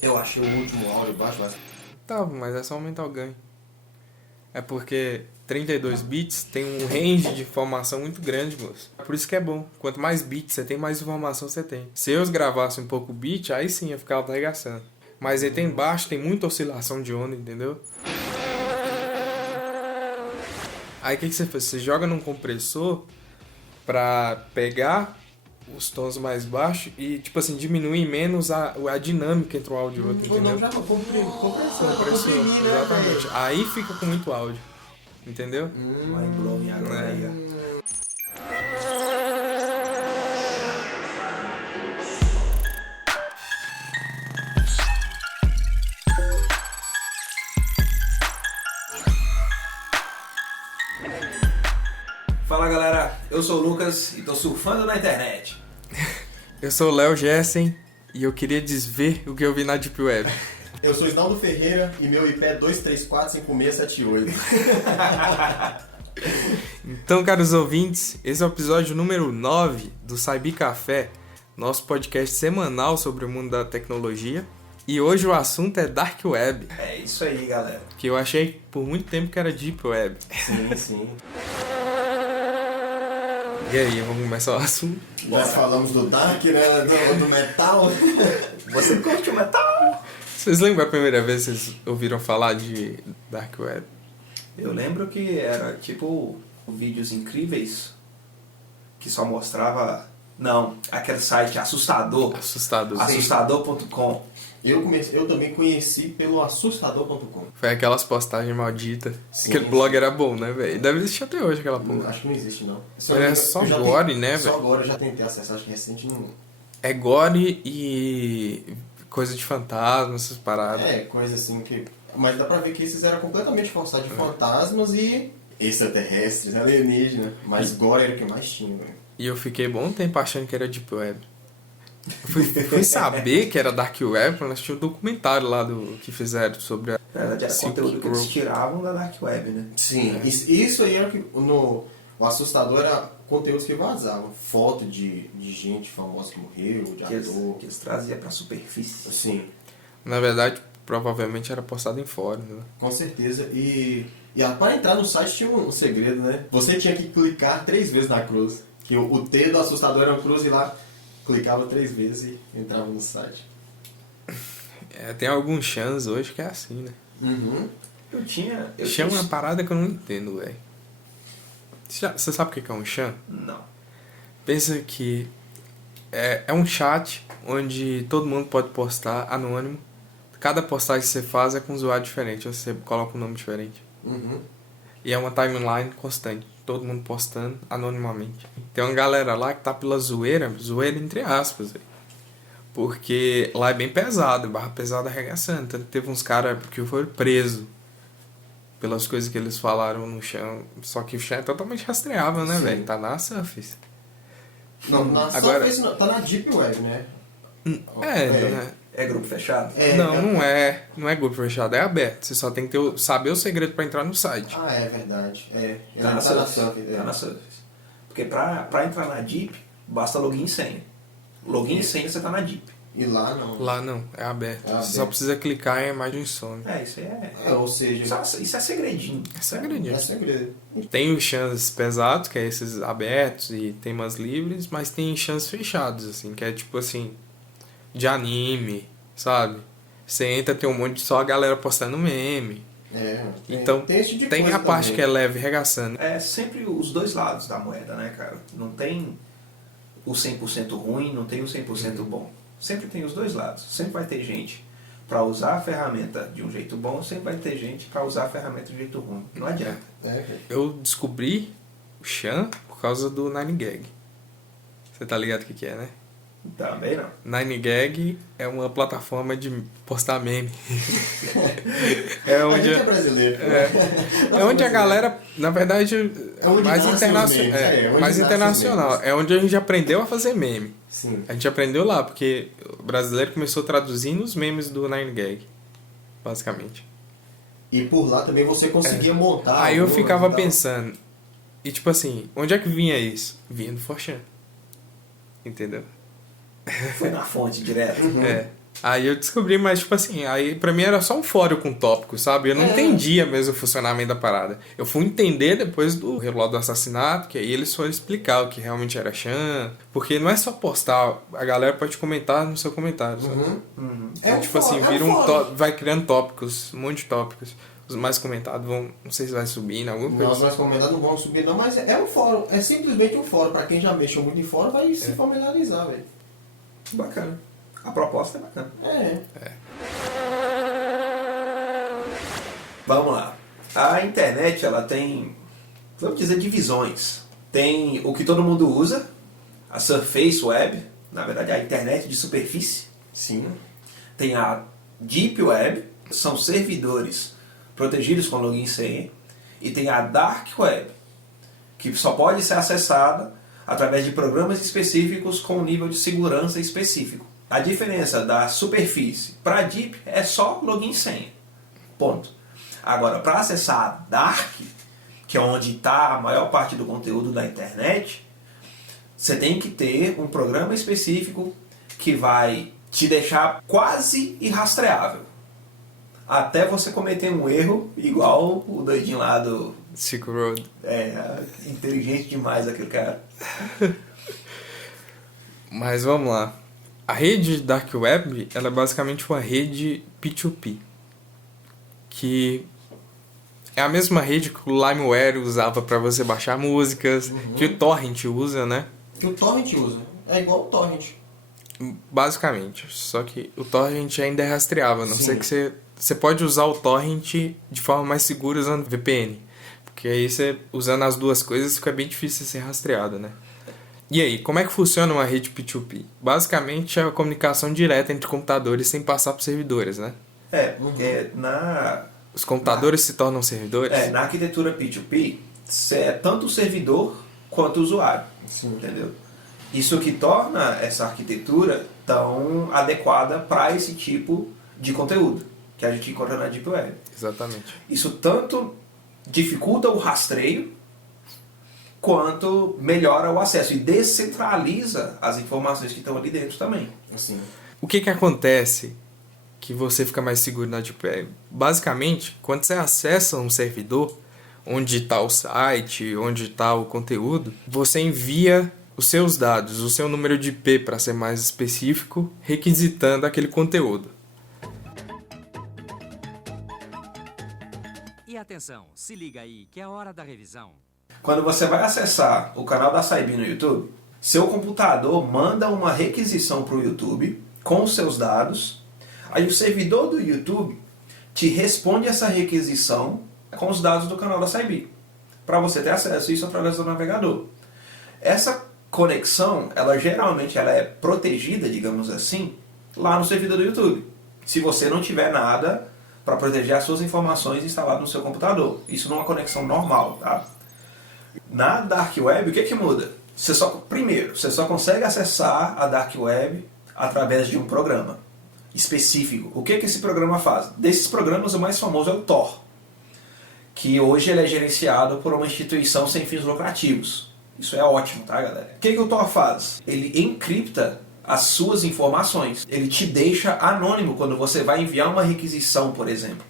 Eu achei o último áudio baixo, mas... Tá, mas é só aumentar o ganho. É porque 32 bits tem um range de informação muito grande, moço. Por isso que é bom. Quanto mais bits você tem, mais informação você tem. Se eu gravasse um pouco bit, aí sim ia ficar arregaçando. Mas aí tem baixo, tem muita oscilação de onda, entendeu? Aí o que você faz? Você joga num compressor pra pegar os tons mais baixos e, tipo assim, diminuir menos a dinâmica entre um áudio e outro, entendeu? Não, já compressor, Compressor, exatamente. Aí fica com muito áudio, entendeu? Mind blowing agora aí, ó. Fala galera, eu sou o Lucas e tô surfando na internet. Eu sou o Léo Gessen e eu queria desver o que eu vi na Deep Web. Eu sou Isnaldo Ferreira e meu IP é 2345678. Então, caros ouvintes, esse é o episódio número 9 do Cyber Café, nosso podcast semanal sobre o mundo da tecnologia. E hoje o assunto é Dark Web, É isso aí, galera. que eu achei por muito tempo que era Deep Web. Sim. E aí, vamos começar o assunto? Nós falamos do Dark, né? Do metal. Você curte o metal? Vocês lembram a primeira vez que vocês ouviram falar de Dark Web? Eu lembro que era tipo vídeos incríveis que só mostrava... Não, aquele site assustador. Assustador. Assustador.com. Eu também conheci pelo assustador.com. Foi aquelas postagens malditas. Sim, Aquele sim. blog era bom, né, velho? Deve existir até hoje aquela porra. Acho que não existe, não. É só Eu já gore, tentei- né, Só velho? agora eu já tentei acessar, acho que recente não... É gore e coisa de fantasma, essas paradas. É, coisa assim que... Mas dá pra ver que esses eram completamente forçados de fantasmas e extraterrestres, alienígenas. Mas gore era o que mais tinha, velho. E eu fiquei bom tempo achando que era Deep Web. Eu fui saber que era Dark Web quando assisti o documentário lá do que fizeram sobre a... Na verdade era Silk conteúdo que eles Road. tiravam da Dark Web, né? Sim, isso aí era o que... O assustador era conteúdos que vazavam. Foto de gente famosa que morreu, de Que eles, ator. que eles traziam pra superfície. Sim, Na verdade, provavelmente era postado em fórum, né? com certeza. E para entrar no site tinha um segredo, né? Você tinha que clicar 3 vezes na cruz. Que o T do assustador era uma cruz e lá clicava 3 vezes e entrava no site. É, tem alguns chans hoje que é assim, né? Uhum. Eu tinha... Chan é uma parada que eu não entendo, velho. Você sabe o que é um chan? Não. Pensa que é um chat onde todo mundo pode postar anônimo. Cada postagem que você faz é com um usuário diferente, você coloca um nome diferente. Uhum. E é uma timeline constante, todo mundo postando anonimamente. Tem uma galera lá que tá pela zoeira entre aspas, véio. Porque lá é bem pesado, barra pesada arregaçando. Tanto que teve uns caras que foram presos pelas coisas que eles falaram no chão. Só que o chão é totalmente rastreável, né, Sim. velho? Tá na Surface. Não, na Agora- Surface não, tá na Deep Web, né? É grupo fechado? Não é grupo fechado, é aberto. Você só tem que saber o segredo pra entrar no site. Ah, é verdade. É, Tá na Surface. Surface. Tá na Surface. Porque pra entrar na Deep, basta login e senha. Login e senha você tá na Deep. E lá não. Lá não, é aberto. É Você só aberto. precisa clicar em imagem some. É, isso aí é... Ou seja, Isso é segredinho. É segredinho. é segredo. Tem os chans pesados, que é esses abertos e temas livres, mas tem chans fechados, assim, que é tipo assim, de anime, sabe? Você entra, tem um monte de só a galera postando meme. É, Então, tem esse tipo de tem coisa a parte também. que é leve, regaçando. É sempre os dois lados da moeda, né, cara? Não tem o 100% ruim, não tem o 100% bom. Sempre tem os dois lados. Sempre vai ter gente para usar a ferramenta de um jeito bom, sempre vai ter gente para usar a ferramenta de um jeito ruim. Não adianta. Eu descobri o Chan por causa do 9gag. Você tá ligado o que é, né? Também não. 9gag é uma plataforma de postar meme. É A onde, gente é brasileiro. é onde a galera, na verdade, É onde mais, nascem os memes, onde mais nascem os internacional. memes. É onde a gente aprendeu a fazer meme. Sim. A gente aprendeu lá, porque o brasileiro começou traduzindo os memes do 9gag, basicamente. E por lá também você conseguia montar. Aí eu algumas ficava e tal. pensando, e tipo assim, onde é que vinha isso? Vinha do 4chan. Entendeu? Foi na fonte direto. É. Aí eu descobri, mas tipo assim, aí pra mim era só um fórum com tópicos, sabe? Eu não entendia mesmo o funcionamento da parada. Eu fui entender depois do relógio do assassinato, que aí eles foram explicar o que realmente era Chan. Porque não é só postar, a galera pode comentar no seu comentário, sabe? Então, tipo assim, vira vai criando tópicos, um monte de tópicos. Os mais comentados vão, não sei se vai subir, alguma coisa. Os mais comentados não vão subir não, mas é um fórum, é simplesmente um fórum. Pra quem já mexeu muito em fórum, vai se familiarizar, velho. Bacana. A proposta é bacana. Vamos lá. A internet, ela tem, vamos dizer, divisões. Tem o que todo mundo usa, a Surface Web, na verdade a internet de superfície. Sim. Tem a Deep Web, são servidores protegidos com login e senha. E tem a Dark Web, que só pode ser acessada através de programas específicos com um nível de segurança específico. A diferença da superfície para a Deep é só login e senha. Ponto. Agora, para acessar a Dark, que é onde está a maior parte do conteúdo da internet, você tem que ter um programa específico que vai te deixar quase irrastreável. Até você cometer um erro igual o doidinho lá do... Silk Road. Inteligente demais aquele cara. Mas vamos lá. A rede Dark Web, ela é basicamente uma rede P2P. Que é a mesma rede que o LimeWare usava para você baixar músicas, que o Torrent usa, né? Que o Torrent usa. É igual o Torrent. Basicamente. Só que o Torrent ainda é rastreável. A não Sim. sei que você pode usar o Torrent de forma mais segura usando VPN. Porque aí você, usando as duas coisas, fica bem difícil de ser rastreado, né? E aí, como é que funciona uma rede P2P? Basicamente é a comunicação direta entre computadores sem passar por servidores, né? Os computadores se tornam servidores? Na arquitetura P2P, é tanto o servidor quanto o usuário. Sim. Entendeu? Isso que torna essa arquitetura tão adequada para esse tipo de conteúdo que a gente encontra na Deep Web. Exatamente. Isso tanto dificulta o rastreio quanto melhora o acesso e descentraliza as informações que estão ali dentro também. Assim. O que acontece que você fica mais seguro na Deep Web? Basicamente, quando você acessa um servidor, onde está o site, onde está o conteúdo, você envia os seus dados, o seu número de IP, para ser mais específico, requisitando aquele conteúdo. E atenção, se liga aí que é a hora da revisão. Quando você vai acessar o canal da Saibi no YouTube, seu computador manda uma requisição para o YouTube com os seus dados, aí o servidor do YouTube te responde essa requisição com os dados do canal da Saibi, para você ter acesso a isso através do navegador. Essa conexão, ela geralmente é protegida, digamos assim, lá no servidor do YouTube, se você não tiver nada para proteger as suas informações instaladas no seu computador. Isso não é uma conexão normal, tá? Na Dark Web, o que muda? Primeiro, você só consegue acessar a Dark Web através de um programa específico. O que esse programa faz? Desses programas, o mais famoso é o Tor, que hoje ele é gerenciado por uma instituição sem fins lucrativos. Isso é ótimo, tá, galera? O que o Tor faz? Ele encripta as suas informações. Ele te deixa anônimo quando você vai enviar uma requisição, por exemplo,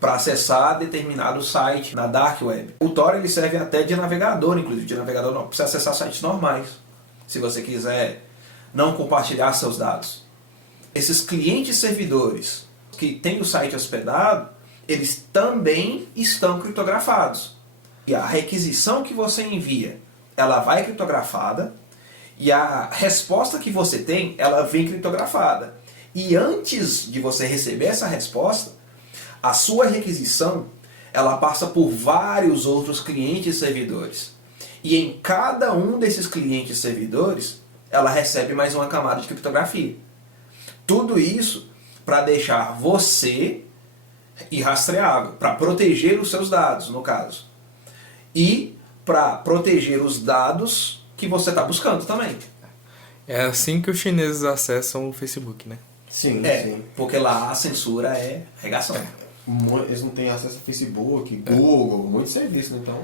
para acessar determinado site na Dark Web. O Tor ele serve até de navegador, inclusive de navegador não, para você acessar sites normais, se você quiser não compartilhar seus dados. Esses clientes servidores que têm o site hospedado, eles também estão criptografados. E a requisição que você envia, ela vai criptografada, e a resposta que você tem, ela vem criptografada. E antes de você receber essa resposta, a sua requisição, ela passa por vários outros clientes servidores. E em cada um desses clientes servidores, ela recebe mais uma camada de criptografia. Tudo isso para deixar você irrastreável, para proteger os seus dados, no caso. E para proteger os dados que você está buscando também. É assim que os chineses acessam o Facebook, né? Sim, sim. Porque lá a censura é regação. Eles não têm acesso a Facebook, Google, muitos serviços, então.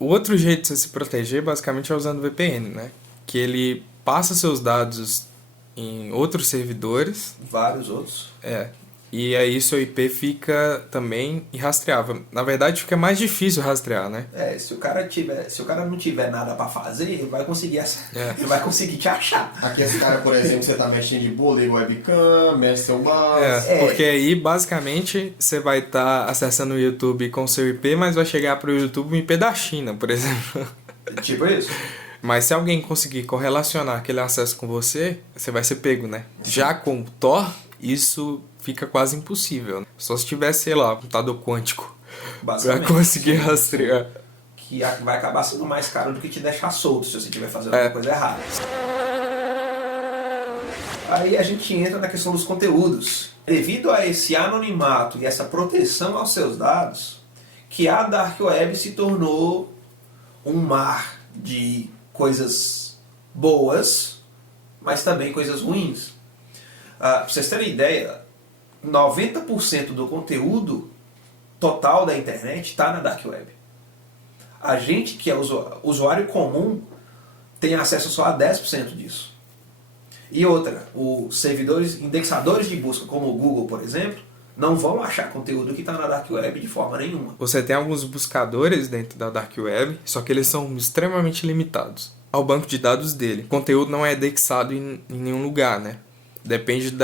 O outro jeito de você se proteger, basicamente, é usando VPN, né? Que ele passa seus dados em outros servidores. Vários outros. E aí seu IP fica também irrastreável. Na verdade, fica mais difícil rastrear, né? Se o cara não tiver nada pra fazer, ele vai conseguir ele vai conseguir te achar. Aqui esse cara, por exemplo, você tá mexendo de boa, liga o webcam, mexe seu mouse. Porque aí, basicamente, você vai estar acessando o YouTube com seu IP, mas vai chegar pro YouTube um IP da China, por exemplo. Tipo isso. Mas se alguém conseguir correlacionar aquele acesso com você, você vai ser pego, né? Já com o Tor, isso fica quase impossível, né? Só se tivesse, sei lá, um computador quântico pra conseguir rastrear. Que vai acabar sendo mais caro do que te deixar solto se você estiver fazendo alguma coisa errada. Aí a gente entra na questão dos conteúdos. Devido a esse anonimato e essa proteção aos seus dados, que a Dark Web se tornou um mar de coisas boas, mas também coisas ruins. Pra vocês terem ideia, 90% do conteúdo total da internet está na Dark Web. A gente que é usuário comum tem acesso só a 10% disso. E outra, os servidores, indexadores de busca como o Google, por exemplo, não vão achar conteúdo que está na Dark Web de forma nenhuma. Você tem alguns buscadores dentro da Dark Web, só que eles são extremamente limitados ao banco de dados dele. O conteúdo não é indexado em nenhum lugar, né? Depende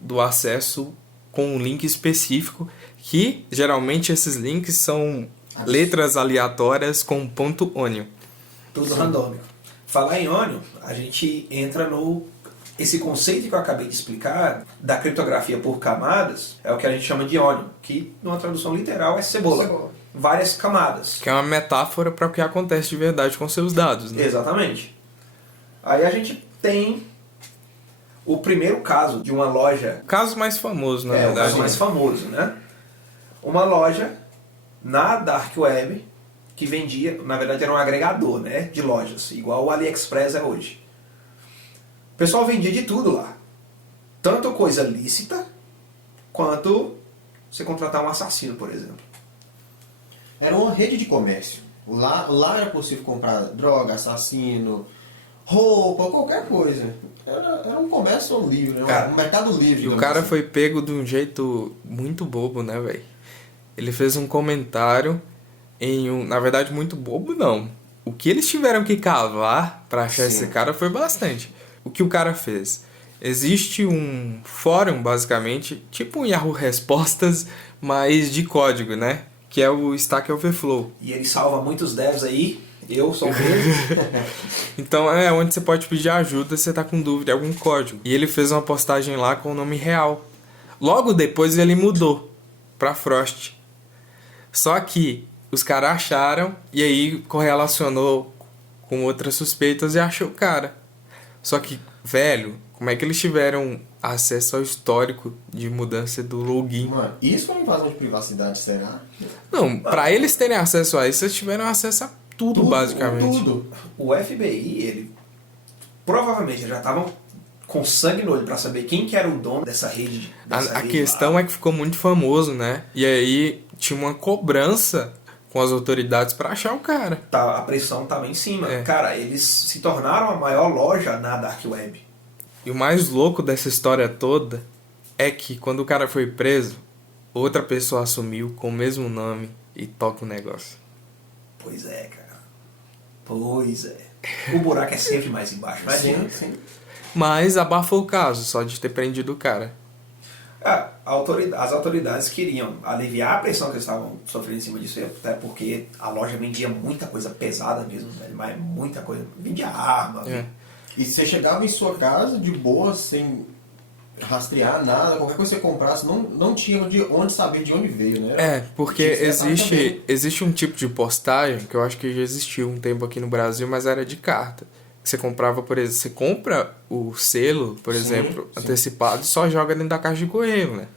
do acesso com um link específico, que geralmente esses links são letras aleatórias com ponto ônio. Tudo randômico. Falar em ônio, a gente entra esse conceito que eu acabei de explicar, da criptografia por camadas, é o que a gente chama de ônio, que numa tradução literal é cebola. Várias camadas. Que é uma metáfora para o que acontece de verdade com seus dados, né? Exatamente. Aí a gente tem o primeiro caso de uma loja... O caso mais famoso, na o verdade. caso mais famoso, né? Uma loja na Dark Web que vendia, na verdade era um agregador, né, de lojas, igual o AliExpress é hoje. O pessoal vendia de tudo lá. Tanto coisa lícita, quanto você contratar um assassino, por exemplo. Era uma rede de comércio. Lá era possível comprar droga, assassino, roupa, qualquer coisa. Era um comércio livre, um mercado livre. E o cara foi pego de um jeito muito bobo, né, velho? Ele fez um comentário na verdade, muito bobo, não. O que eles tiveram que cavar pra achar esse cara foi bastante. O que o cara fez? Existe um fórum, basicamente, tipo um Yahoo Respostas, mas de código, né? Que é o Stack Overflow. E ele salva muitos devs aí. Eu sou um deles. Então é onde você pode pedir ajuda se você tá com dúvida de algum código. E ele fez uma postagem lá com o nome real. Logo depois ele mudou pra Frost. Só que os caras acharam e aí correlacionou com outras suspeitas e achou o cara. Só que, velho, como é que eles tiveram acesso ao histórico de mudança do login? Mano, isso é uma invasão de privacidade, será? Não, pra eles terem acesso a isso, eles tiveram acesso a tudo basicamente. Tudo. O FBI, ele provavelmente já estavam com sangue no olho pra saber quem que era o dono dessa rede. A questão é que ficou muito famoso, né? E aí tinha uma cobrança com as autoridades pra achar o cara. A pressão tava em cima. Cara, eles se tornaram a maior loja na Dark Web. E o mais louco dessa história toda é que quando o cara foi preso, outra pessoa assumiu com o mesmo nome e toca o negócio. Pois é, cara. Pois é. O buraco é sempre mais embaixo, imagina. Sim. Mas abafou o caso, só de ter prendido o cara. As autoridades queriam aliviar a pressão que eles estavam sofrendo em cima disso, até porque a loja vendia muita coisa pesada mesmo, velho, mas muita coisa. Vendia arma. E você chegava em sua casa de boa, sem rastrear nada, qualquer coisa que você comprasse, não tinha de onde saber de onde veio, né? Porque existe um tipo de postagem que eu acho que já existiu um tempo aqui no Brasil, mas era de carta. Você comprava, por exemplo, você compra o selo, por exemplo, antecipado e só joga dentro da caixa de correio, né?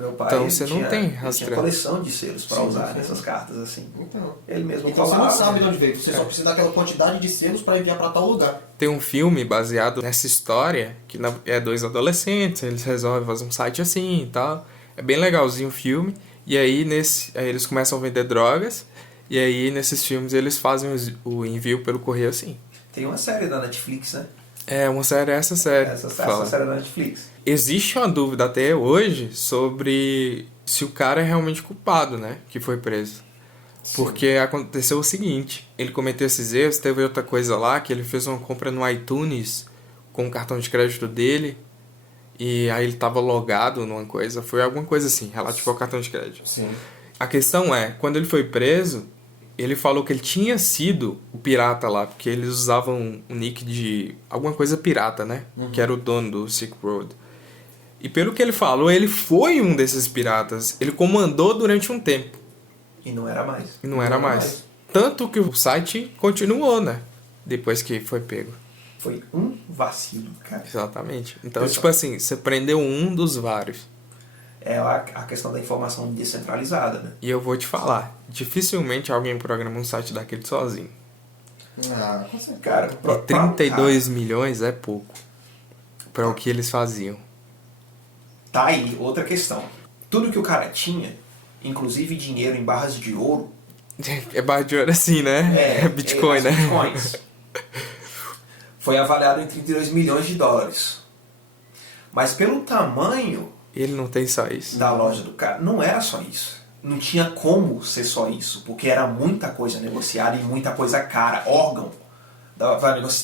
Meu pai então você não tem rastreio. Tinha coleção de selos para usar nessas cartas assim. Então, ele mesmo então colava, você não sabe de onde veio, você só precisa daquela quantidade de selos para enviar para tal lugar. Tem um filme baseado nessa história, que é dois adolescentes, eles resolvem fazer um site assim e tal. É bem legalzinho o filme. E aí, aí eles começam a vender drogas, e aí nesses filmes eles fazem o envio pelo correio assim. Tem uma série da Netflix, né? É uma série, essa série. Essa fala. série da Netflix. Existe uma dúvida até hoje sobre se o cara é realmente culpado, né? Que foi preso. Porque aconteceu o seguinte, ele cometeu esses erros, teve outra coisa lá, que ele fez uma compra no iTunes com o cartão de crédito dele, e aí ele tava logado numa coisa, foi alguma coisa assim, relativo ao cartão de crédito. Sim. A questão é, quando ele foi preso, ele falou que ele tinha sido o pirata lá, porque eles usavam o nick de alguma coisa pirata, né? Que era o dono do Silk Road. E pelo que ele falou, ele foi um desses piratas, ele comandou durante um tempo. E não era mais. E não era mais. Tanto que o site continuou, né? Depois que foi pego. Foi um vacilo, cara. Exatamente. Então, Exato. tipo assim, você prendeu um dos vários. É a questão da informação descentralizada, né? E eu vou te falar, dificilmente alguém programa um site daquele sozinho. Ah, com certeza. Cara, E 32 milhões é pouco para o que eles faziam. Tá aí, outra questão. Tudo que o cara tinha, inclusive dinheiro em barras de ouro, É barra de ouro assim, né? Bitcoin, as né? bitcoins, foi avaliado em 32 milhões de dólares. Mas pelo tamanho Ele não tem só isso. da loja do cara, não era só isso. Não tinha como ser só isso, porque era muita coisa negociada e muita coisa cara. Órgão.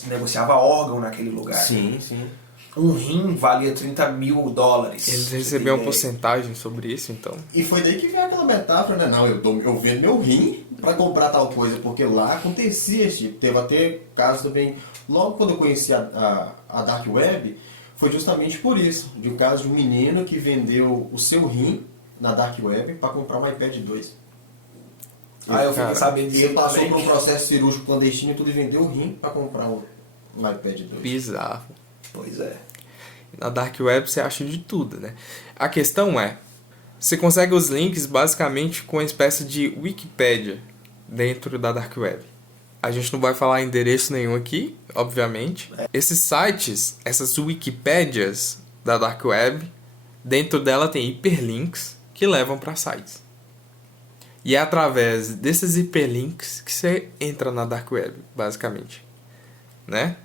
Negociava órgão naquele lugar. Sim, sim. Um rim valia 30 mil dólares. Eles Você tem recebiam uma ideia? porcentagem sobre isso, então. E foi daí que veio aquela metáfora, né? Não, eu vendo meu rim pra comprar tal coisa, porque lá acontecia esse tipo. Teve até casos também, logo quando eu conheci a Dark Web, foi justamente por isso. De um caso de um menino que vendeu o seu rim na Dark Web pra comprar um iPad 2. Ah, eu fiquei Cara, sabendo E disso ele passou também. por um processo cirúrgico clandestino e tudo e vendeu o rim pra comprar um iPad 2. Bizarro. Pois é. Na Dark Web você acha de tudo, né? A questão é, você consegue os links basicamente com uma espécie de Wikipédia dentro da Dark Web. A gente não vai falar endereço nenhum aqui, obviamente. Esses sites, essas Wikipédias da Dark Web, dentro dela tem hiperlinks que levam para sites. E é através desses hiperlinks que você entra na Dark Web, basicamente. Né?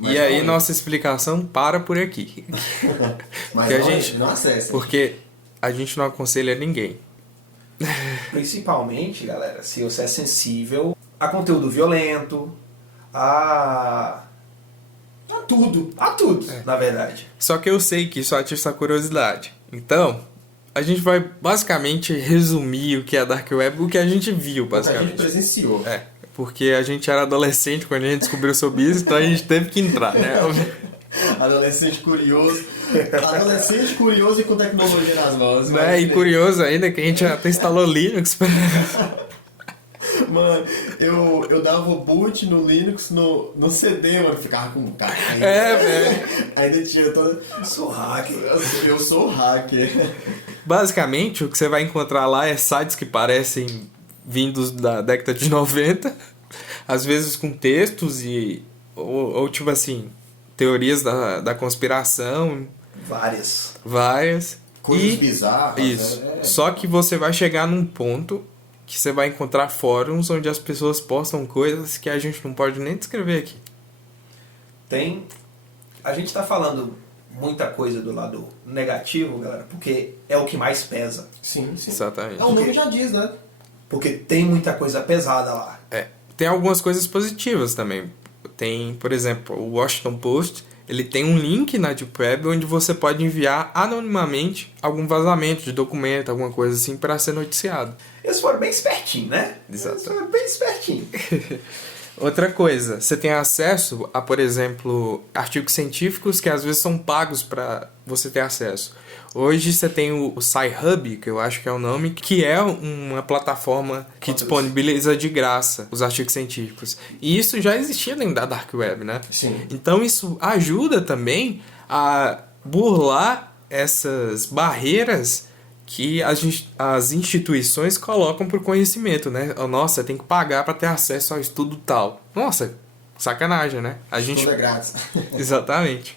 Mas E aí não, nossa explicação para por aqui. Mas que a não, gente- não acessa. Porque a gente não aconselha ninguém. Principalmente, galera, se você é sensível a conteúdo violento, a Tudo. tudo, na verdade. Só que eu sei que isso atiça a curiosidade. Então, a gente vai basicamente resumir o que é a Dark Web, o que a gente viu, O que a gente basicamente. presenciou. É, porque a gente era adolescente quando a gente descobriu sobre isso, então a gente teve que entrar, né? Adolescente curioso. Adolescente curioso e com tecnologia nas mãos. Né? E curioso ainda que a gente até instalou Linux. Mano, eu dava o boot no Linux no CD, mano. Ficava com cara. É, velho. Ainda tinha toda. Sou hacker. Eu sou hacker. Basicamente, o que você vai encontrar lá é sites que parecem vindos da década de 90, às vezes com textos ou tipo assim, teorias da conspiração, várias. Coisas E bizarras. isso. É. Só que você vai chegar num ponto que você vai encontrar fóruns onde as pessoas postam coisas que a gente não pode nem descrever aqui. A gente tá falando muita coisa do lado negativo, galera, porque é o que mais pesa. Sim, sim. Exatamente. O nome já diz, né? Porque tem muita coisa pesada lá. É. Tem algumas coisas positivas também. Tem, por exemplo, o Washington Post, ele tem um link na Deep Web onde você pode enviar anonimamente algum vazamento de documento, alguma coisa assim, para ser noticiado. Eles foram bem espertinhos, né? Exato. Eles foram bem espertinhos. Outra coisa, você tem acesso a, por exemplo, artigos científicos que às vezes são pagos para você ter acesso. Hoje você tem o Sci-Hub, que eu acho que é o nome, que é uma plataforma que disponibiliza de graça os artigos científicos. E isso já existia dentro da Dark Web, né? Sim. Então isso ajuda também a burlar essas barreiras que as instituições colocam para o conhecimento, né? Nossa, tem que pagar para ter acesso ao estudo tal. Nossa, sacanagem, né? A gente... Tudo é grátis. Exatamente.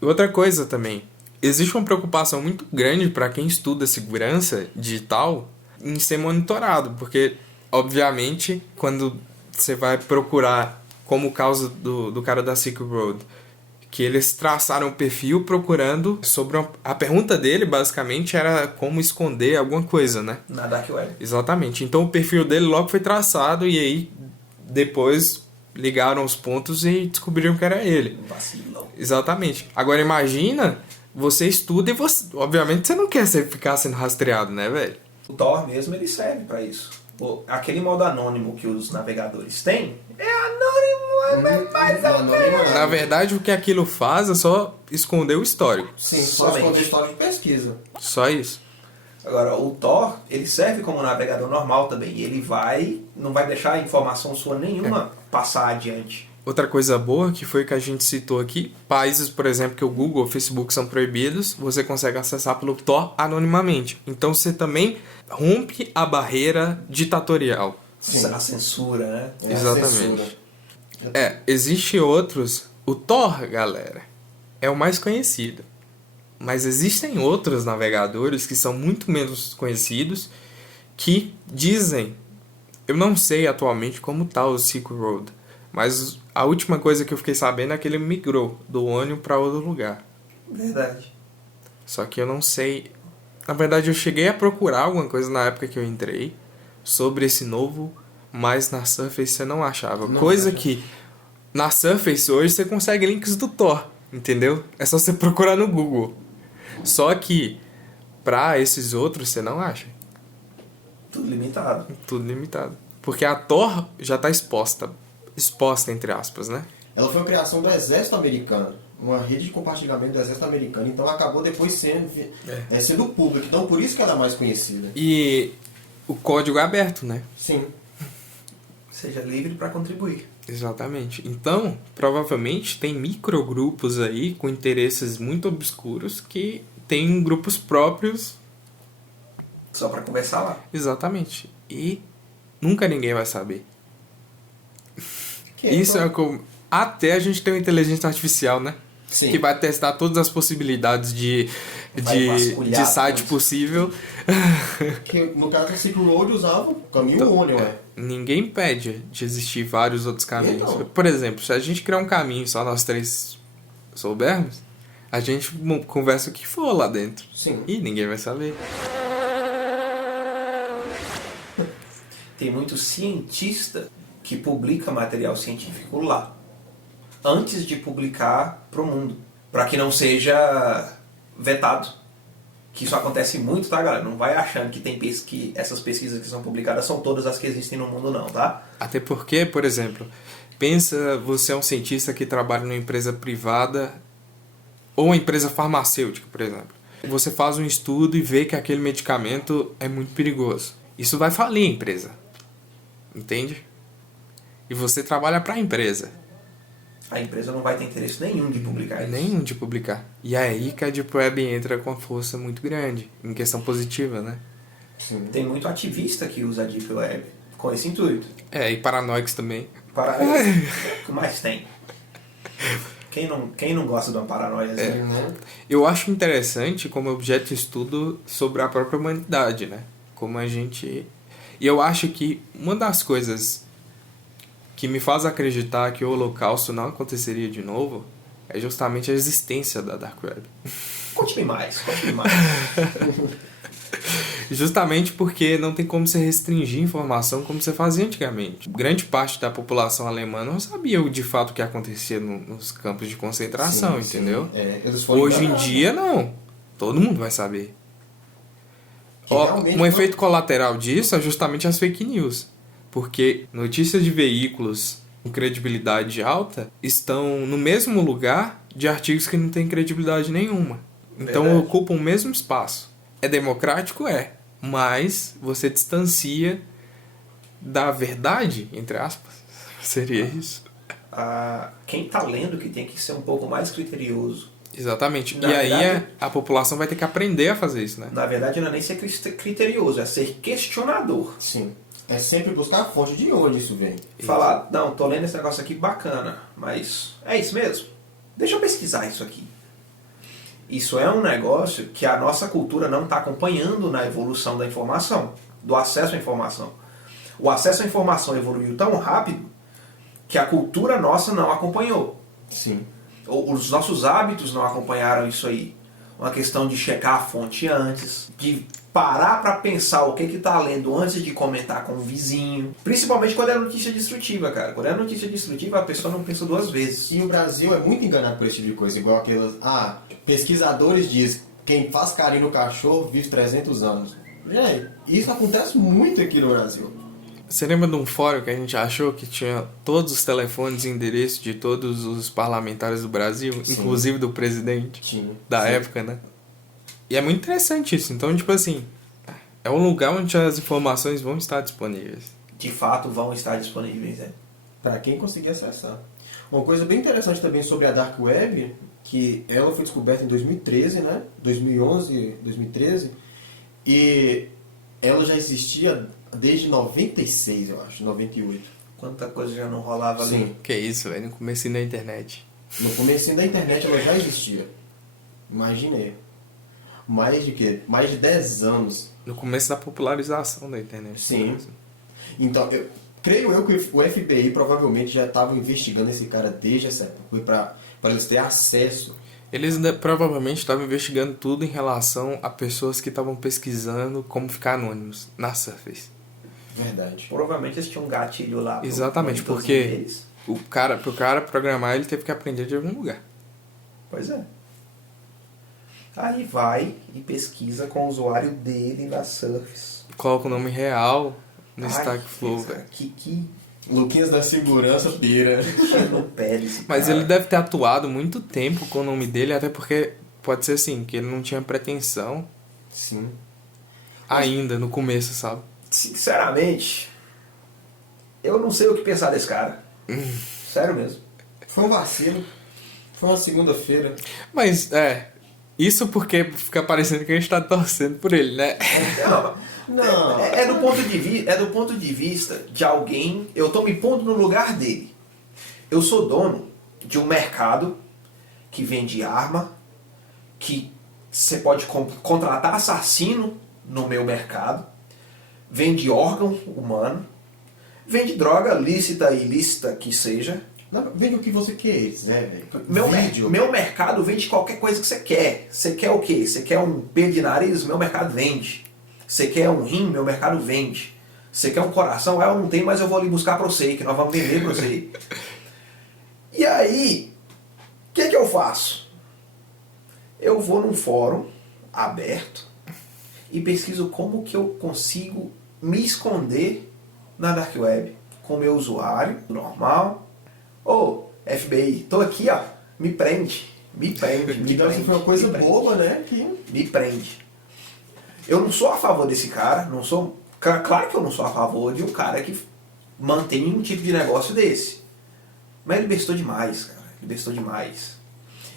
E outra coisa também, existe uma preocupação muito grande para quem estuda segurança digital em ser monitorado, porque, obviamente, quando você vai procurar como o caso do cara da Silk Road, que eles traçaram o perfil procurando sobre a pergunta dele, basicamente, era como esconder alguma coisa, né? Na Dark Web. Exatamente. Então o perfil dele logo foi traçado e aí depois ligaram os pontos e descobriram que era ele. Vacilão. Exatamente. Agora imagina, você estuda e você, obviamente você não quer ficar sendo rastreado, né, velho? O Tor mesmo, ele serve pra isso. Aquele modo anônimo que os navegadores têm, é anônimo, mais ou menos. Na verdade, o que aquilo faz é só esconder o histórico. Sim, só Somente. esconder história de pesquisa. Só isso. Agora, o Tor, ele serve como navegador normal também. E ele não vai deixar informação sua nenhuma passar adiante. Outra coisa boa que foi que a gente citou aqui, países, por exemplo, que o Google, o Facebook são proibidos, você consegue acessar pelo Tor anonimamente. Então você também rompe a barreira ditatorial. Sim. A censura, né? É a Exatamente. censura. Existe outros. O Tor, galera, é o mais conhecido. Mas existem outros navegadores que são muito menos conhecidos que dizem, eu não sei atualmente como está o Silk Road, mas a última coisa que eu fiquei sabendo é que ele migrou do Onion para outro lugar. Verdade. Só que eu não sei. Na verdade, eu cheguei a procurar alguma coisa na época que eu entrei sobre esse novo, mas na Surface você não achava. Não coisa acha. que na Surface hoje você consegue links do Tor, entendeu? É só você procurar no Google. Só que pra esses outros você não acha. Tudo limitado. Tudo limitado. Porque a Tor já tá exposta entre aspas, né? Ela foi uma criação do Exército Americano, uma rede de compartilhamento do Exército Americano, então acabou depois sendo público, então por isso que ela é mais conhecida. E o código é aberto, né? Sim. Seja livre para contribuir. Exatamente. Então, provavelmente tem microgrupos aí com interesses muito obscuros que têm grupos próprios. Só para conversar lá. Exatamente. E nunca ninguém vai saber. Isso é como... Até a gente tem uma inteligência artificial, né? Sim. Que vai testar todas as possibilidades de site tudo. possível. Que, no caso do Silk Road usava o caminho Onion, né? Ninguém impede de existir vários outros caminhos. Então. Por exemplo, se a gente criar um caminho só nós três soubermos, a gente conversa o que for lá dentro. Sim. E ninguém vai saber. Tem muito cientista que publica material científico lá, antes de publicar pro mundo, para que não seja vetado. Que isso acontece muito, tá, galera? Não vai achando que que essas pesquisas que são publicadas são todas as que existem no mundo, não, tá? Até porque, por exemplo, pensa você é um cientista que trabalha numa empresa privada ou uma empresa farmacêutica, por exemplo. Você faz um estudo e vê que aquele medicamento é muito perigoso. Isso vai falir a empresa. Entende? E você trabalha para a empresa. A empresa não vai ter interesse nenhum de publicar isso. Nenhum de publicar. E aí que a Deep Web entra com uma força muito grande, em questão positiva, né? Sim. Tem muito ativista que usa a Deep Web com esse intuito. E paranoicos também. O que mais tem? Quem não gosta de uma paranoia? Né? Eu acho interessante como objeto de estudo sobre a própria humanidade, né? Como a gente... E eu acho que uma das coisas que me faz acreditar que o Holocausto não aconteceria de novo é justamente a existência da Dark Web. Conte-me mais. Justamente porque não tem como você restringir informação como você fazia antigamente. Grande parte da população alemã não sabia de fato o que acontecia nos campos de concentração, Sim, entendeu? sim. Eles foram Hoje em enganados. dia, não. Todo mundo vai saber. Que realmente Um efeito colateral disso é justamente as fake news. Porque notícias de veículos com credibilidade alta estão no mesmo lugar de artigos que não têm credibilidade nenhuma. Então Verdade. ocupam o mesmo espaço. É democrático? É. Mas você distancia da verdade, entre aspas. Seria isso. Quem tá lendo que tem que ser um pouco mais criterioso. Exatamente. Na e aí verdade- a população vai ter que aprender a fazer isso, né? Na verdade, não é nem ser criterioso, é ser questionador. Sim. É sempre buscar a fonte de onde isso vem. Falar, não, tô lendo esse negócio aqui bacana, mas é isso mesmo? Deixa eu pesquisar isso aqui. Isso é um negócio que a nossa cultura não está acompanhando na evolução da informação, do acesso à informação. O acesso à informação evoluiu tão rápido que a cultura nossa não acompanhou. Sim. Os nossos hábitos não acompanharam isso aí. Uma questão de checar a fonte antes, de parar para pensar o que está lendo antes de comentar com o vizinho. Principalmente quando é notícia destrutiva, cara. Quando é notícia destrutiva, a pessoa não pensa duas vezes. E o Brasil é muito enganado por esse tipo de coisa, igual aquelas... pesquisadores dizem quem faz carinho no cachorro vive 300 anos. Gente, isso acontece muito aqui no Brasil. Você lembra de um fórum que a gente achou que tinha todos os telefones e endereços de todos os parlamentares do Brasil, Sim. inclusive do presidente Tinha. da Sim. época, né? E é muito interessante isso. Então, tipo assim, é um lugar onde as informações vão estar disponíveis. De fato, vão estar disponíveis, né? Para quem conseguir acessar. Uma coisa bem interessante também sobre a Dark Web, que ela foi descoberta em 2013, né? 2011, 2013, e ela já existia desde 96, eu acho, 98. Quanta coisa já não rolava ali. Sim. Que isso, velho, no comecinho da internet. No começo da internet ela já existia. Imagina aí. Mais de quê? Mais de 10 anos. No começo da popularização da internet. Sim. Então, creio eu que o FBI provavelmente já estava investigando esse cara desde essa época, para eles terem acesso. Eles provavelmente estavam investigando tudo em relação a pessoas que estavam pesquisando como ficar anônimos na Surface. Verdade. Provavelmente eles tinham um gatilho lá. Exatamente, pro porque deles. pro cara programar, ele teve que aprender de algum lugar. Pois é. Aí vai e pesquisa com o usuário dele na Surface. Coloca o nome real no Ai, Stack Flow, exato. velho. Que Luquinhas da segurança pira. no pé desse Mas cara. ele deve ter atuado muito tempo com o nome dele, até porque pode ser assim, que ele não tinha pretensão Sim. ainda no começo, sabe? Sinceramente, eu não sei o que pensar desse cara. Sério mesmo. Foi um vacilo. Foi uma segunda-feira. Mas, isso porque fica parecendo que a gente tá torcendo por ele, né? Não. É do ponto de vista de alguém. Eu tô me pondo no lugar dele. Eu sou dono de um mercado que vende arma, que você pode contratar assassino no meu mercado, vende órgão humano, vende droga lícita e ilícita que seja. Não, vende o que você quiser, velho. Meu mercado vende qualquer coisa que você quer. Você quer o quê? Você quer um pé de nariz? Meu mercado vende. Você quer um rim? Meu mercado vende. Você quer um coração? Eu não tenho, mas eu vou ali buscar pra você, que nós vamos vender pra você. E aí, o que eu faço? Eu vou num fórum aberto e pesquiso como que eu consigo me esconder na Dark Web com o meu usuário normal. Ô, FBI, tô aqui, ó. Me prende. Digamos que foi uma coisa boba, né? Me prende. Eu não sou a favor desse cara, não sou. Claro que eu não sou a favor de um cara que mantém um tipo de negócio desse. Mas ele bestou demais, cara. Ele bestou demais.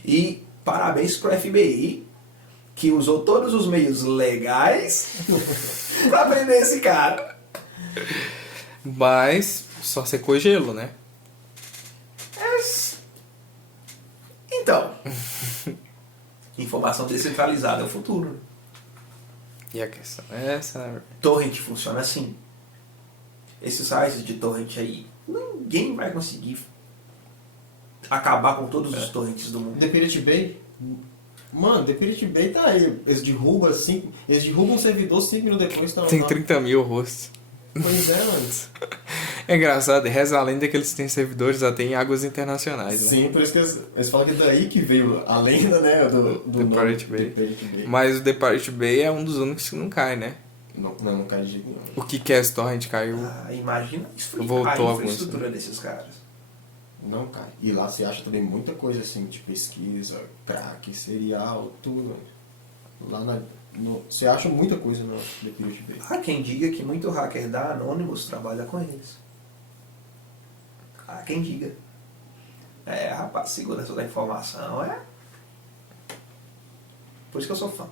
E parabéns pro FBI, que usou todos os meios legais pra prender esse cara. Mas só secou gelo, né? Então, informação descentralizada é o futuro. E a questão é essa, né? Torrent funciona assim. Esses sites de torrent aí, ninguém vai conseguir acabar com todos os torrents do mundo. The Pirate Bay. Mano, The Pirate Bay tá aí. Eles derrubam um servidor 5 minutos depois. Tá Tem lá. 30 mil hosts. Pois é, mano. É engraçado, reza a lenda que eles têm servidores até em águas internacionais, né? Sim, por isso que eles falam que daí que veio a lenda, né? Do The nome Pirate Bay. The Pirate Bay. Mas o The Pirate Bay é um dos únicos que não cai, né? Não cai de jeito nenhum. O que é esse torrent caiu. Imagina Voltou a alguns, infraestrutura desses caras. Não cai. E lá você acha também muita coisa assim, de pesquisa, crack, serial, tudo. Lá você acha muita coisa no The Pirate Bay. Há quem diga que muito hacker da Anonymous trabalha com eles. Há quem diga. Rapaz, segurança da informação Por isso que eu sou fã.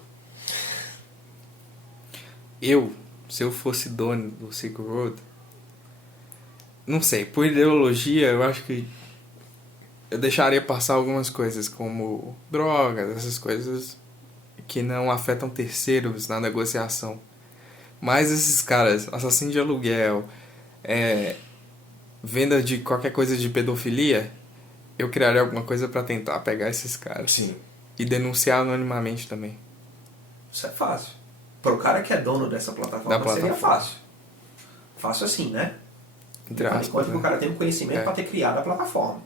Se eu fosse dono do Silk Road, não sei, por ideologia, eu acho que eu deixaria passar algumas coisas, como drogas, essas coisas que não afetam terceiros na negociação. Mas esses caras, assassino de aluguel, venda de qualquer coisa de pedofilia, eu criaria alguma coisa pra tentar pegar esses caras. Sim. E denunciar anonimamente também. Isso é fácil. Para o cara que é dono dessa plataforma, Da seria plataforma. fácil. Fácil assim, né? Entre Afinal de aspas, contas, né? o cara tem um conhecimento É. para ter criado a plataforma.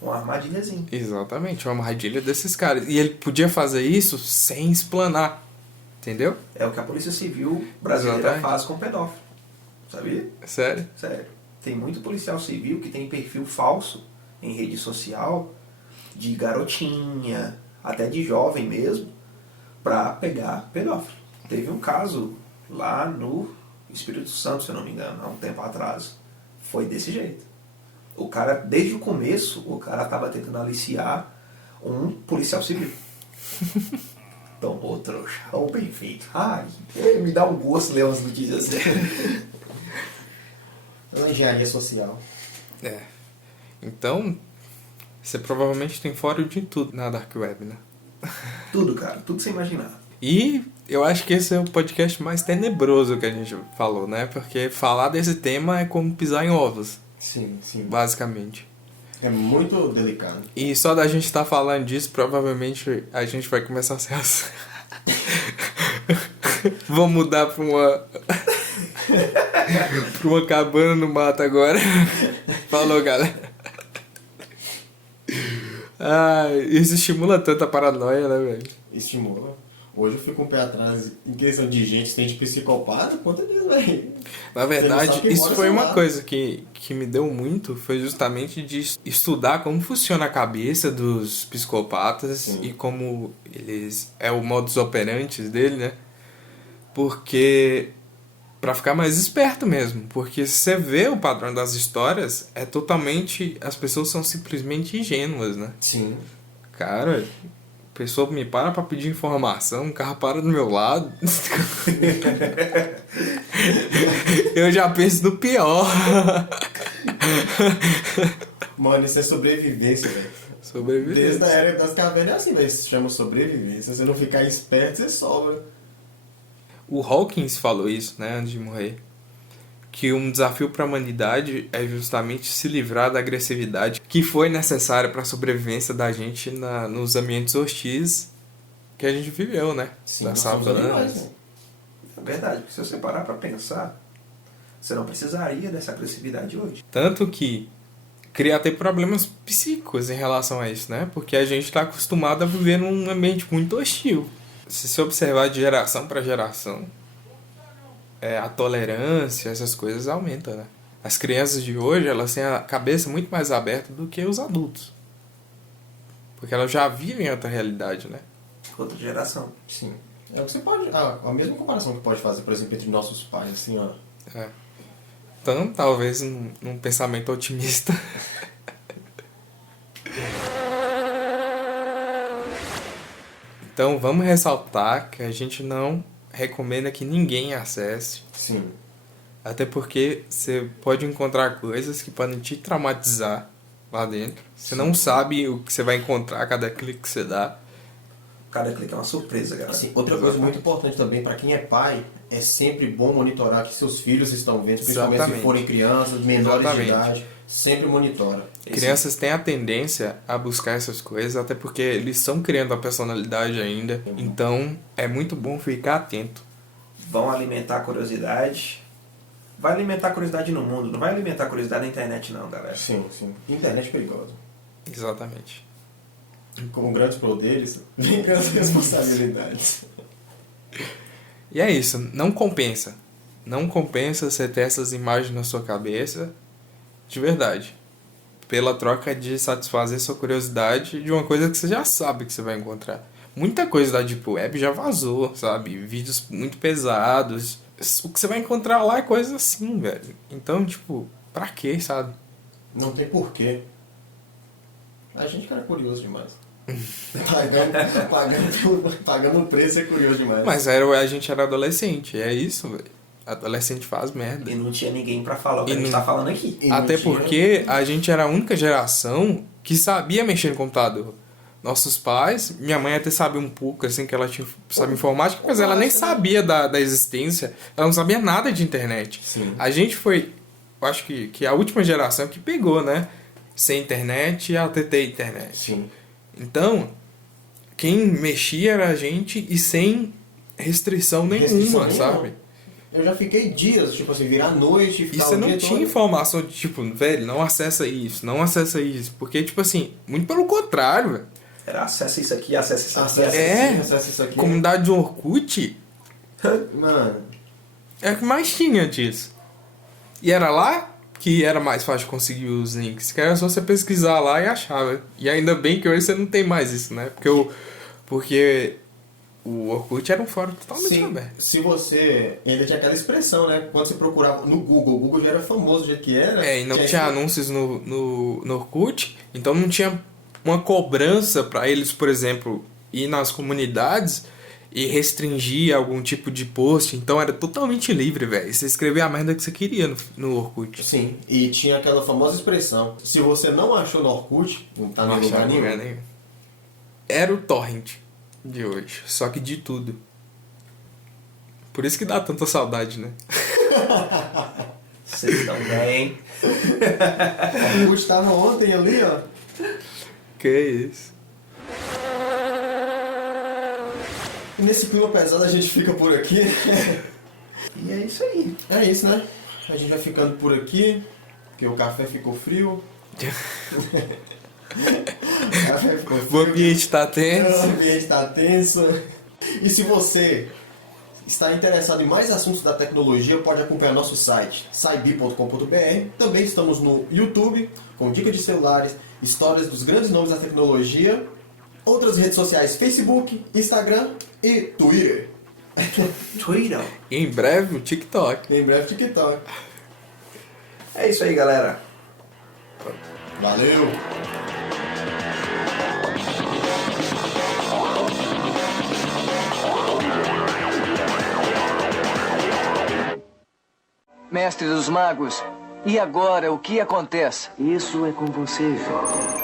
Uma armadilhazinha. Exatamente, uma armadilha desses caras. E ele podia fazer isso sem explanar. Entendeu? É o que a Polícia Civil brasileira Exatamente. faz com pedófilo. Sabia? Sério? Sério. Tem muito policial civil que tem perfil falso em rede social de garotinha, até de jovem mesmo, pra pegar pedófilo. Teve um caso lá no Espírito Santo, se eu não me engano, há um tempo atrás. Foi desse jeito. O cara, desde o começo, o cara tava tentando aliciar um policial civil. Tomou trouxa. Ou bem feito. Ai, me dá um gosto ler umas notícias assim. É uma engenharia social. É. Então, você provavelmente tem fórum de tudo na Dark Web, né? Tudo, cara. Tudo sem imaginar. E eu acho que esse é o podcast mais tenebroso que a gente falou, né? Porque falar desse tema é como pisar em ovos, Sim, sim. basicamente. É muito delicado. E só da gente estar falando disso, provavelmente a gente vai começar a ser assim. Vou mudar pra uma. pra uma cabana no mato agora. Falou, galera. Isso estimula tanta paranoia, né, velho? Estimula. Hoje eu fico um pé atrás em questão de gente, tem de psicopata, quanto Deus, velho. Na Você não verdade, sabe quem isso mora foi ao seu uma lado. coisa que me deu muito, foi justamente de estudar como funciona a cabeça dos psicopatas Sim. e como eles... é o modus operandi dele, né? Porque... pra ficar mais esperto mesmo, porque se você vê o padrão das histórias, é totalmente... as pessoas são simplesmente ingênuas, né? Sim. Cara, a pessoa me para pra pedir informação, o carro para do meu lado. Eu já penso no pior. Mano, isso é sobrevivência, velho. Desde a Sobrevivência. era das cavernas é assim, velho. Se chama sobrevivência. Se você não ficar esperto, você sobra. O Hawkins falou isso, né, antes de morrer. Que um desafio para a humanidade é justamente se livrar da agressividade que foi necessária para a sobrevivência da gente nos ambientes hostis que a gente viveu, né? Sim, Das nós somos animais, savanas. né? É verdade, porque se você parar pra pensar, você não precisaria dessa agressividade hoje. Tanto que cria até problemas psíquicos em relação a isso, né? Porque a gente está acostumado a viver num ambiente muito hostil. Se você observar de geração para geração, a tolerância, essas coisas aumentam, né? As crianças de hoje, elas têm a cabeça muito mais aberta do que os adultos. Porque elas já vivem outra realidade, né? Outra geração. Sim. É o que você pode. A mesma comparação que pode fazer, por exemplo, entre nossos pais, assim, ó. É. Então, talvez num pensamento otimista. Então, vamos ressaltar que a gente não recomenda que ninguém acesse. Sim. Até porque você pode encontrar coisas que podem te traumatizar lá dentro. Você não sabe o que você vai encontrar a cada clique que você dá. Cada clique é uma surpresa, galera. Assim, outra coisa muito importante também para quem é pai, é sempre bom monitorar que seus filhos estão vendo, principalmente Exatamente. se forem crianças, menores Exatamente. de idade, sempre monitora. Crianças têm a tendência a buscar essas coisas, até porque eles estão criando a personalidade ainda. Então, é muito bom ficar atento. Vão alimentar a curiosidade. Vai alimentar a curiosidade no mundo, não vai alimentar a curiosidade na internet não, galera. Sim, sim. Internet é perigosa. Exatamente. Como grandes poderes, vem grandes responsabilidades. E é isso, não compensa. Não compensa você ter essas imagens na sua cabeça, de verdade. Pela troca de satisfazer sua curiosidade de uma coisa que você já sabe que você vai encontrar. Muita coisa da Deep Web já vazou, sabe? Vídeos muito pesados. O que você vai encontrar lá é coisa assim, velho. Então, tipo, pra quê, sabe? Não tem porquê. A gente que era curioso demais. Pagando o preço é curioso demais. Mas a gente era adolescente, é isso, velho. Adolescente faz merda. E não tinha ninguém pra falar o que E a gente não- tá falando aqui. E não Até tinha- porque a gente era a única geração que sabia mexer no computador. nossos pais. Minha mãe até sabia um pouco, assim, que ela sabe informática, mas ela nem sabia da existência. Ela não sabia nada de internet. Sim. A gente foi, eu acho que a última geração que pegou, né? Sem internet e até ter internet. Sim. Então, quem mexia era a gente e sem restrição nenhuma, Restrição sabe? nenhuma. Eu já fiquei dias, tipo assim, virar noite e E ficar você o não dia tinha todo. informação de tipo, velho, não acessa isso, não acessa isso. Porque, tipo assim, muito pelo contrário, velho. Era acessa isso aqui, acessa isso aqui. Acessa É. isso, acessa isso aqui. Comunidade de Orkut Mano, é o que mais tinha disso. E era lá que era mais fácil de conseguir os links. Que era só você pesquisar lá e achava. E ainda bem que hoje você não tem mais isso, né? Porque o Orkut era um fórum totalmente sim, aberto. se você... Ainda tinha aquela expressão, né? Quando você procurava no Google, o Google já era famoso do jeito que era. É, e não tinha anúncios no Orkut, então não tinha uma cobrança para eles, por exemplo, ir nas comunidades e restringir algum tipo de post. Então era totalmente livre, velho. Você escrevia a merda que você queria no Orkut. Sim, e tinha aquela famosa expressão. Se você não achou no Orkut, não tá Não no achava lugar lugar nenhum. nenhum. Era o torrent de hoje, só que de tudo. Por isso que dá tanta saudade, né? Vocês estão bem. O Orkut tava ontem ali, ó. Que isso? E nesse clima pesado a gente fica por aqui. E é isso aí. É isso, né? A gente vai ficando por aqui, porque o café ficou frio. O café ficou frio. O ambiente tá O tenso. ambiente tá tenso. E se você está interessado em mais assuntos da tecnologia, pode acompanhar nosso site, saibi.com.br. Também estamos no YouTube, com dicas de celulares, histórias dos grandes nomes da tecnologia. Outras redes sociais, Facebook, Instagram e Twitter. Twitter. E em breve o TikTok. Em breve, TikTok. É isso aí, galera. Valeu! Mestre dos Magos, e agora o que acontece? Isso é com você, jovem.